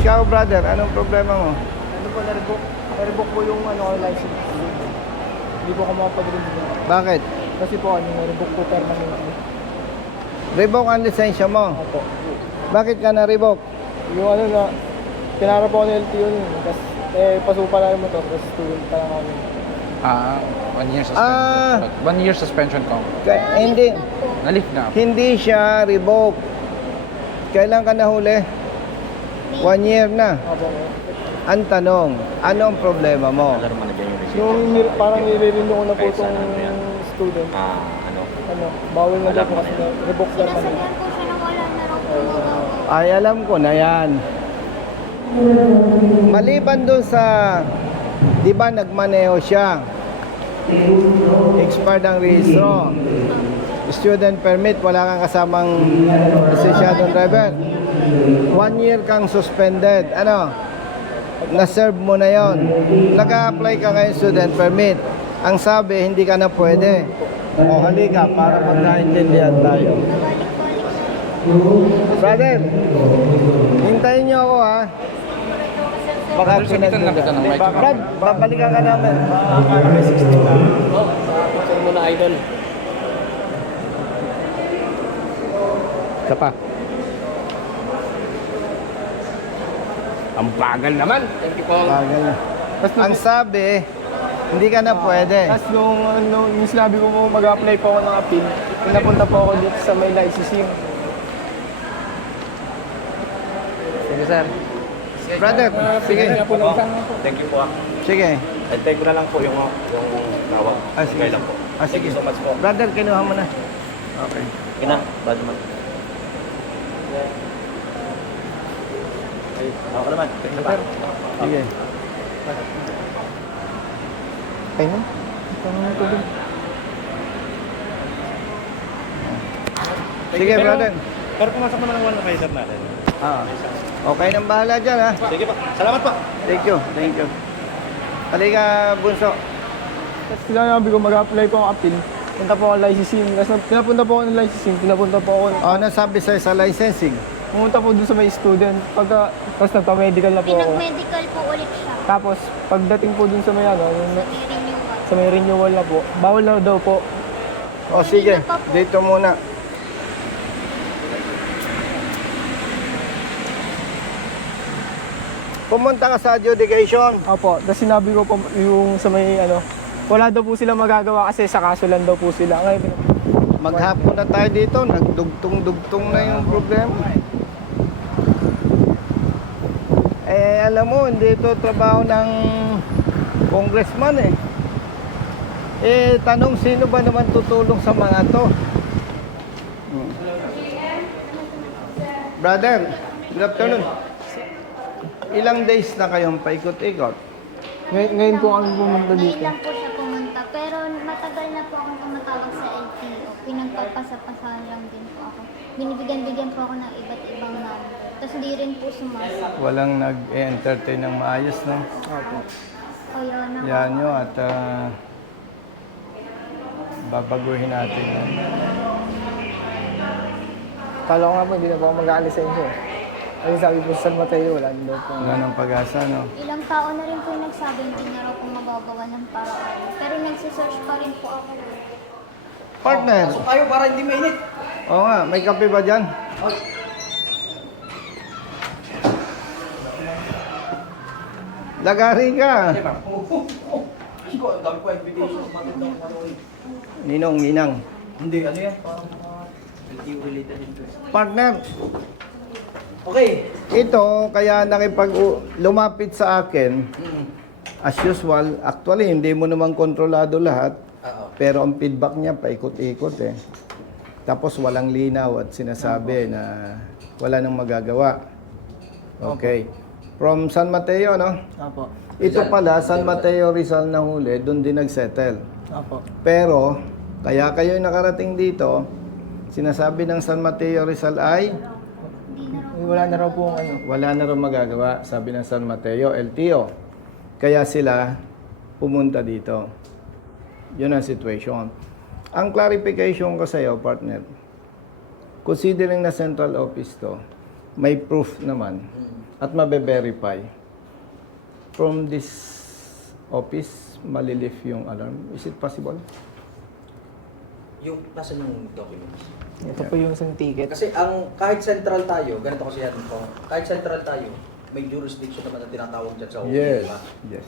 Ikaw, brother, anong problema mo? Ano po, na-revoke po yung license. Hindi po ako makapag-renew. Bakit? Kasi po, na-revoke po permanently. Revoke ang lisensya mo. Opo. Bakit ka na-revoke? Yung na, pinara po ako ng LTO nun. Tapos, pasupa na yung motor. Tapos, student pa lang kami. 1 year suspension. 1 year suspension ko. Hindi. Na-lift na. Hindi siya revoke. Kailan ka nahuli? 1 year na. Opo. Ang tanong, anong problema mo? Yung parang nire-renew ko na po itong student. Bawal na daw po kasi revoke permanently. Sinasabihan po siya ng wala na raw po magawa. Ay, alam ko na yan. Maliban doon sa, di ba nagmaneho siya? Expired ang rehistro. Student permit, wala kang kasamang lisensyadong driver. 1 year kang suspended. Ano? Na-serve mo na yon. Nag-a-apply ka ngayon student permit. Ang sabi, hindi ka na pwede. O halika, para magkaintindihan tayo. Brother, hintayin niyo ako ha. Baka Sir, sabitan lang kita ng mic. Brad, babalikan ka namin. Sir mo na idol. Isa pa. Ang bagal naman. Thank you po. Bagal na. Ang sabi, hindi ka na pwede. Tapos nung sinabi ko po mag-apply po ako ng appeal, pinapunta po ako dito sa may licensing. Sige, sir. Brother, sige. Thank you po. Sige. Antay ko na lang po yung tawag. Sige. lang po. Sige. Thank you so much po. Brother, kinuha mo na. Okay. Sige na, bad man. Ay, ako naman. Thank you, sir. Sige. Okay na? Ito na ito din. Sige, brother. Pero pumasok naman ang one advisor natin. Ah. Okay nang bahala dyan ha. Sige pa. Salamat po. Thank you. Thank you. Halika, Bunso. Tapos sinabi ko mag-apply po ako appeal. Punta po ako ng licensing. Tapos pinapunta po ako ng licensing. Pinapunta po ako. Ano sabi sa'yo sa licensing? Pumunta po doon sa may student. Tapos nagpa-medical na po ako. Pinag-medical po ulit siya. Tapos pagdating po doon sa may May renewal. sa may renewal na po, bawal na daw po. O sige, dito muna. Pumunta ka sa adjudication. Opo, tapos sinabi ko po yung sa may wala daw po sila magagawa kasi sa kaso lang daw po sila. Ngayon, Maghapon na tayo dito, nagdugtong-dugtong na yung problema. Alam mo, hindi ito trabaho ng congressman eh. Tanong sino ba naman tutulong sa mga to? Brother, good afternoon. Ilang days na kayong paikot-ikot? ngayon po kami pumunta Ngayon dito. lang po siya pumunta. Pero matagal na po akong tumatawag sa LTO. Pinagpapasa-pasahan lang din po ako. Binibigyan-bigyan po ako ng iba't ibang number. Tapos hindi rin po sumasagot. Walang nag-entertain ng maayos, no? Opo. O yun na. Yan nyo at babaguhin natin yan. Kala ko nga po, hindi na po ako mag-aalisensya eh. Kasi sabi po sa San Mateo, wala din daw po. Wala ng pag-asa, no? Ilang tao na rin po yung nagsabi hindi na raw po magagawa ng paraan. Pero nagsisearch pa rin po ako. Partner! Tayo para hindi mainit. Oo nga, may kape ba dyan? Lagari ka! Iko, ang dami ko invitation. Ninong, ninang. Hindi, ano yan? LTO related din to. Partner, Okay. ito kaya lumapit sa akin, as usual, actually hindi mo naman kontrolado lahat, pero ang feedback niya paikot-ikot eh. Tapos walang linaw at sinasabi na wala nang magagawa. Okay. From San Mateo, no? Opo. Ito pala, San Mateo Rizal na huli, doon din nagsettle. Opo. Pero, kaya kayo nakarating dito, sinasabi ng San Mateo Rizal ay Wala na raw po wala na rin magagawa, sabi ng San Mateo, LTO. Kaya sila pumunta dito. Yun ang situation. Ang clarification ko sa iyo, partner, considering na central office to, may proof naman. at mabe-verify. From this office, malilift yung alarm. Is it possible? Yung, nasa yung documents? Ito po yung isang ticket. Kasi ang, kahit central tayo, ganito kasi yan po, kahit central tayo, may jurisdiction naman na tinatawag dyan sa OPM, Yes. di ba? Yes.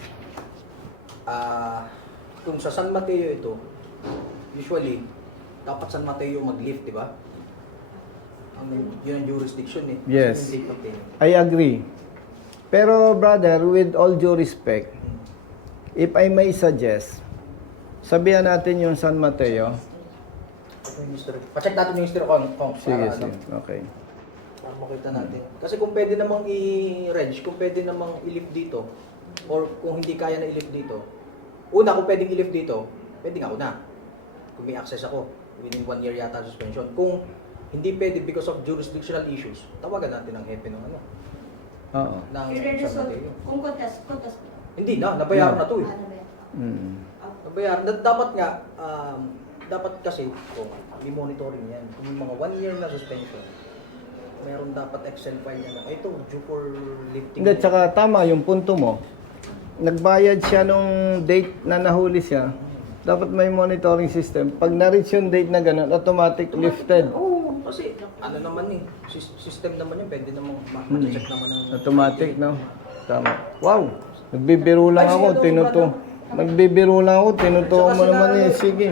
Kung sa San Mateo ito, usually, dapat San Mateo mag-lift, di ba? Yun ang jurisdiction eh. Yes. Yung date of payment. I agree. Pero brother, with all due respect, if I may suggest, sabihan natin yung San Mateo. Pa-check natin yung history kung Sige, para, sige. Okay. para makita natin. Kasi kung pwede namang i-reg, kung pwede namang i-lift dito, or kung hindi kaya na i-lift dito, una, kung pwedeng i-lift dito, pwede nga una. Kung may access ako, within 1 year yata suspension. Kung hindi pwede because of jurisdictional issues, tawagan natin ang hepe ng ano, Oo. ng I-resolve. San Mateo. Kung contest po. Hindi na, nabayaran na to eh. Ano ba yan? Mm. Nabayaran. Dapat nga, dapat kasi, kung may monitoring yan, kung may mga 1 year na suspension, meron dapat Excel file yan. Ito, due for lifting. Hindi, tsaka tama yung punto mo. Nagbayad siya nung date na nahuli siya. Dapat may monitoring system. Pag na-reach yung date na gano'n, automatic lifted. Oo, kasi ano naman eh, system naman yun, pwede namang ma-check naman ng... Automatic, no? Tama. Wow! Nagbibiro lang ako, Nagbibiro lang ako, tinutukan mo naman eh. Sige.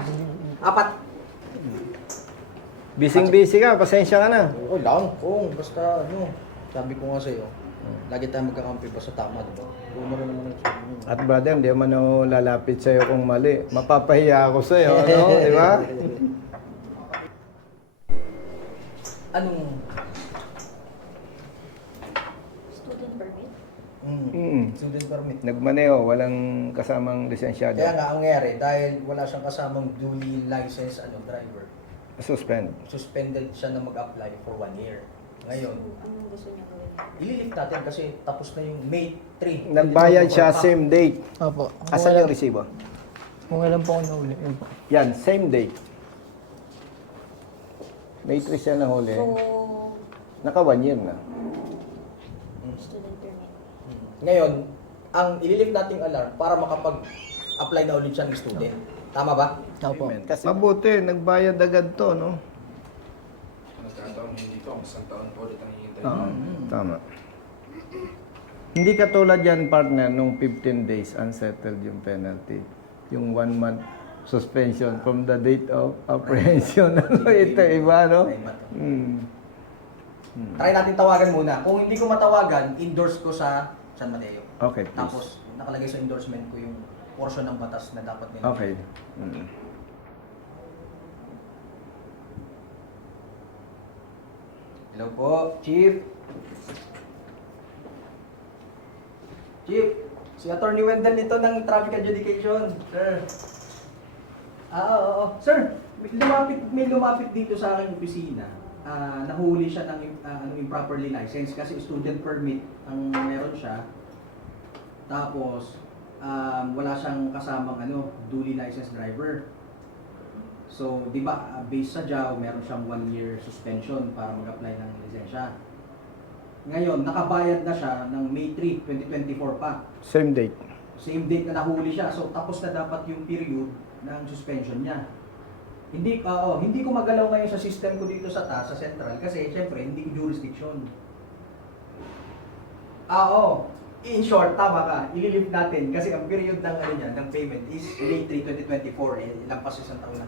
4. Busy ka, pasensya ka na. Oo, lang. Oo, basta ano, sabi ko nga sa'yo, lagi tayo magkakampi pa sa tama, diba? Kung mo rin naman ang sabi mo. At brother, hindi man ako lalapit sa'yo kung mali. Mapapahiya ako sa'yo, ano? Di ba? Anong... Student permit? Student permit. Nagmaneho, walang kasamang lisensyado. Kaya nga, ang nangyari, dahil wala siyang kasamang duly licensed driver, Suspend. suspended siya na mag-apply for 1 year. Ngayon, Anong gusto niya gawin? ililift natin kasi tapos na yung May 3. Nagbayad siya same date. Opo. Asan yung resibo? Kung alam po ako nahuli. Yun po. Yan, same date. May 3 siya nahuli. So, Naka 1 year na. student permit. Ngayon, ang ililift nating alarm para makapag-apply na ulit siya ng student. Tama ba? Opo. Kasi mabuti, nagbayad agad to, no? Nagkataon hindi to, isang taon po ulit ang hihintay. Oo, tama. Hindi katulad yan, partner, nung 15 days unsettled yung penalty. Yung 1 month suspension from the date of apprehension. Ano ito, iba, no? Try natin tawagan muna. Kung hindi ko matawagan, endorse ko sa San Mateo. Okay, please. Tapos, nakalagay sa endorsement ko yung portion ng batas na dapat nila. Okay. Hello po, Chief. Chief, si Attorney Wendell nito ng Traffic Adjudication. Sir. Oo. Sir, may lumapit dito sa aking opisina. Nahuli siya ng improperly licensed kasi student permit ang meron siya. Tapos, wala siyang kasamang duly licensed driver. So, di ba, based sa JAW, meron siyang 1 year suspension para mag-apply ng lisensya. Ngayon, nakabayad na siya ng May 3, 2024 pa. Same date. Same date na nahuli siya. So, tapos na dapat yung period ng suspension niya. Hindi ko magalaw ngayon sa system ko dito sa taas, sa central, kasi syempre, hindi ko jurisdiction. In short, tama ka. Ililift natin kasi ang period ng ng payment is May 3, 2024. Ilang pa isang taon na.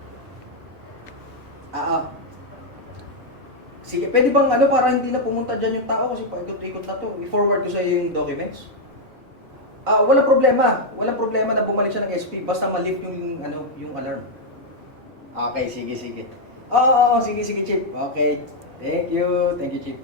Sige, pwede bang para hindi na pumunta dyan yung tao kasi paikot-ikot na to. I-forward ko sa iyo yung documents. Wala problema. Wala problema na bumalik siya ng SP basta ma-lift yung alarm. Okay, sige. Sige, Chief. Okay. Thank you, Chief.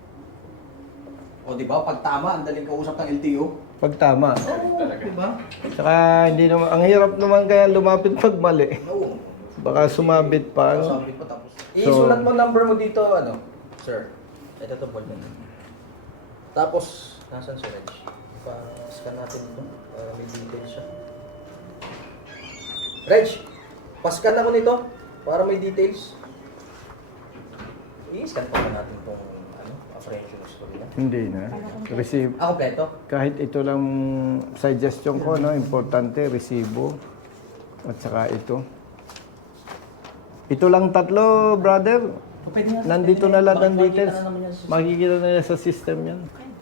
O, di ba? Pag tama, ang daling kausap ng LTO. Pag tama. Di ba? Saka hindi naman, ang hirap naman kaya lumapit pag mali. Oo. Baka sumabit pa, ano? Sabi ko tapos. Isulat mo number mo dito, sir. Ito to, ball na. Tapos, nasan si Reg? Pa-scan natin ito para may details siya. Reg, pa-scan ako nito para may details. I-scan pa natin itong comprehension of story na. Hindi na. Receive. Kompleto? Kahit ito lang suggestion ko, no, importante, resibo. At saka ito. Ito lang tatlo, brother. Pwede nga. Nandito na lahat ng Makikita details. na naman yan sa Makikita na yan sa system yan.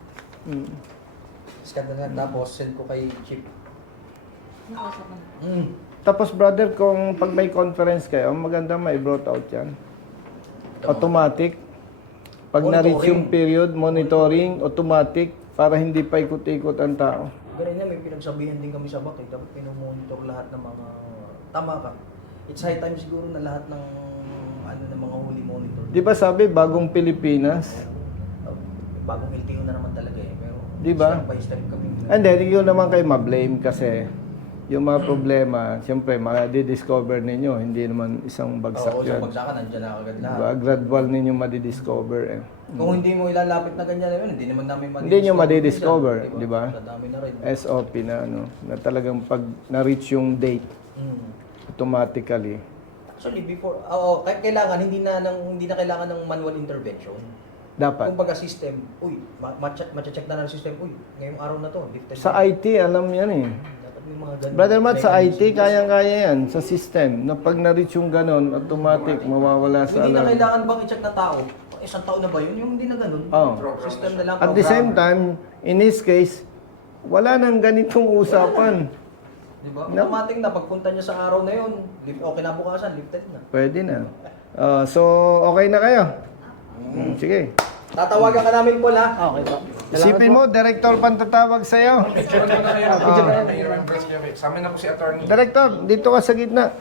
scan na lang, tapos send ko kay Chip. Nakausap mo. Tapos brother, kung pag may conference kayo, maganda may brought out yan. Automatic. Pag na-reach yung period, monitoring, automatic, para hindi pa ikot-ikot ang tao. Ganun na, may pinagsabihan din kami sa BAC, dapat pinomonitor lahat ng mga, tama ka. It's high time siguro na lahat ng ng mga huli monitor. Di ba sabi, bagong Pilipinas? Bagong LTO na naman talaga eh, pero Di ba? step by step kami. And then, yun naman kayo ma-blame kasi yung mga problema, siyempre, ma-discover ninyo. Hindi naman isang bagsak Oo, yan. sa bagsakan, nandiyan na agad lahat. Diba? Gradual ninyo ma-discover eh. Kung hindi mo ilalapit na ganyan na yun, hindi naman namin Hindi nyo ma-discover, di ba? Kadami na rin. SOP na ano, na talagang pag na-reach yung date, automatically. Actually, before, kailangan, hindi na kailangan ng manual intervention. Dapat. Kung baga system, ma-check na ng system, ngayong araw na to, lifted. Sa IT, alam yan eh. Dapat may mga ganun. Brother Matt, sa IT, kayang-kaya yan. Sa system, na pag na-reach yung ganon, automatic, mawawala sa Hindi na alarm. kailangan bang i-check na tao? Isang taon na ba yun? Yung hindi na ganun. Oh. System na lang. At the same time, in this case, wala nang ganitong usapan. Diba? No. Automatic na, pagpunta niya sa araw na yun, kinabukasan, lifted na. Pwede na. So, okay na kayo? Sige. Tatawagan ka namin, Paul, ha? Okay po. Isipin mo, director pang tatawag sa'yo. Picture na kayo. May reference kami. Sa amin ako si attorney. Director, dito ka sa gitna.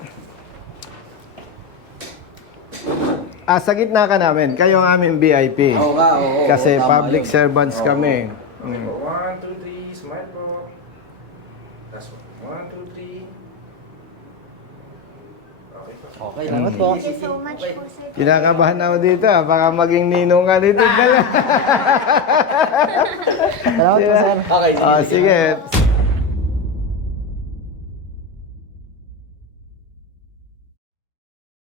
Sa gitna ka namin. Kayo ang aming VIP. Oo nga, oo. Kasi tama public yun. servants Oo. kami. Okay po. 1, 2, 3. Smile po. That's 1, 2, 3. Okay po. Okay, Salamat po. Thank you so much po, sir. Kinakabahan ako dito. Baka maging ninong ka dito. Salamat po, sir. Okay, Sige.